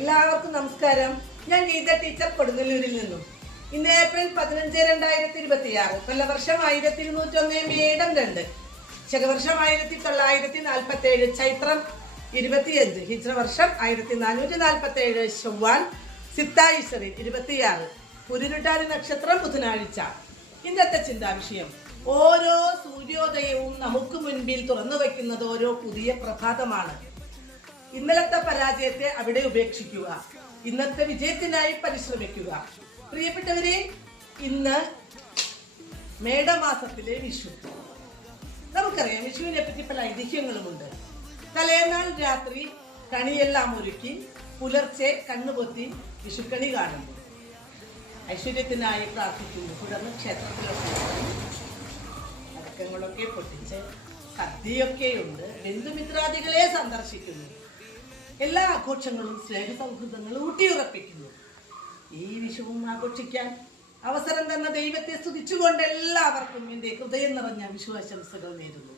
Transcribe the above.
എല്ലാവർക്കും നമസ്കാരം. ഞാൻ ഗീത ടീച്ചർ കൊടുങ്ങല്ലൂരിൽ നിന്നും. ഇന്ന് ഏപ്രിൽ 15, 2026. കൊല്ലവർഷം 1201 മേടം 2, ശകവർഷം 1947, ചൈത്രം 25, ഹിജ്ര വർഷം 1447, ശവ്വാൽ സിത്തായിസറി 26, പുരുരുട്ടാതി നക്ഷത്രം ബുധനാഴ്ച. ഇന്നത്തെ ചിന്താവിഷയം: ഓരോ സൂര്യോദയവും നമുക്ക് മുൻപിൽ തുറന്നു വയ്ക്കുന്നത് ഓരോ പുതിയ പ്രഭാതമാണ്. ഇന്നലത്തെ പരാജയത്തെ അവിടെ ഉപേക്ഷിക്കുക, ഇന്നത്തെ വിജയത്തിനായി പരിശ്രമിക്കുക. പ്രിയപ്പെട്ടവരെ, ഇന്ന് മേടമാസത്തിലെ വിഷു. നമുക്കറിയാം, വിഷുവിനെ പറ്റി പല ഐതിഹ്യങ്ങളുമുണ്ട്. തലേനാൾ രാത്രി കണിയെല്ലാം ഒരുക്കി പുലർച്ചെ കണ്ണുപൊത്തി വിഷുക്കണി കാണുന്നു, ഐശ്വര്യത്തിനായി പ്രാർത്ഥിക്കുന്നു. തുടർന്ന് ക്ഷേത്രത്തിലൊക്കെ അടക്കങ്ങളൊക്കെ പൊട്ടിച്ച് സദ്യയൊക്കെയുണ്ട്, ബന്ധുമിത്രാദികളെ സന്ദർശിക്കുന്നു. എല്ലാ ആഘോഷങ്ങളും സ്നേഹസൗഹൃദങ്ങളും ഊട്ടിയുറപ്പിക്കുന്നു. ഈ വിഷുവും ആഘോഷിക്കാൻ അവസരം തന്ന ദൈവത്തെ സ്തുതിച്ചുകൊണ്ട് എല്ലാവർക്കും എൻ്റെ ഹൃദയം നിറഞ്ഞ വിഷു ആശംസകൾ നേരുന്നു.